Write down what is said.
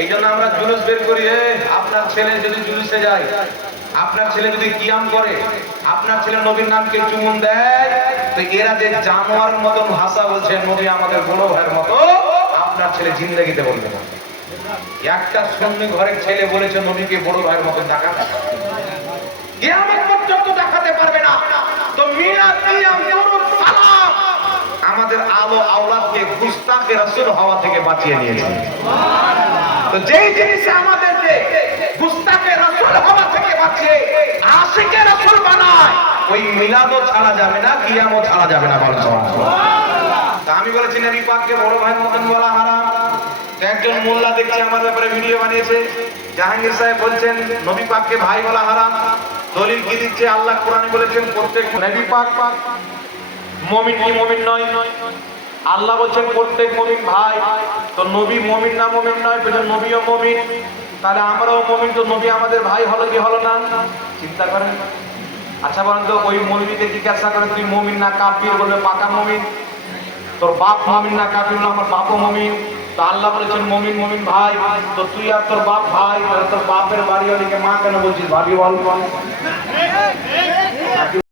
এই জন্য আমরা জুলুস বের করি। আপনার ছেলে যদি জুলুসে যায়, আপনার ছেলে যদি কিয়াম করে, আপনার ছেলে নবীর নামকে চুমুন দেয়, তো এরা যে জানোয়ার মতন ভাষা বলছে নবী আমাদের বড় ভাইয়ের মতো, আপনার ছেলে জিন্দেগিতে বলবে না। একটা সুন্নি ঘরের ছেলে বলেছে নবীকে বড় ভাইয়ের মতন দেখাতে, কিয়ামত পর্যন্ত দেখাতে পারবে না। তো মিলাদ কিয়াম দুরূদ সালাম আমাদের আলো আওলাদকে গুস্তাখে রাসূল হওয়া থেকে বাঁচিয়ে নিয়েছে। তো যেই জিনিসে আমাদেরকে গুস্তাখে রাসূল হওয়া থেকে বাঁচিয়ে আশিকে রাসূল বানায়, ওই মিলাদও ছাড়া যাবে না, কিয়ামও ছাড়া যাবে না। বলেন সুবহানাল্লাহ। তা আমি বলেছি নবী পাককে বড় ভাইয়ের মতন বলা হারাম। একজন মোল্লা দেখছি আমার ব্যাপারে ভিডিও বানিয়েছে, জাহাঙ্গীর সাহেব বলছেন নবী পাককে ভাই বলা হারাম। দলিল কি দিচ্ছে? আল্লাহ কোরআনে বলেছেন প্রত্যেক নবী পাক মুমিন কি মুমিন নয়? আল্লাহ বলছেন প্রত্যেক মুমিন ভাই। তো নবী মুমিন না মুমিন নয়? বলেন নবীও মুমিন, তাহলে আমরাও মুমিন। তো নবী আমাদের ভাই হলো কি হলো না? চিন্তা করেন। আচ্ছা বলেন তো, ওই মৌলবীকে জিজ্ঞাসা করেন তুই মুমিন না কাফির, বলবে পাকা মুমিন। তোর বাপ মুমিন না কাফির? না আমার বাপও মুমিন। তো আল্লাহ বলেছেন মুমিন মুমিন ভাই। তো তুই আর তোর বাপ ভাই, তোর বাপের বাড়ি ওদিকে মা কেন বলছিস ভাবি? বল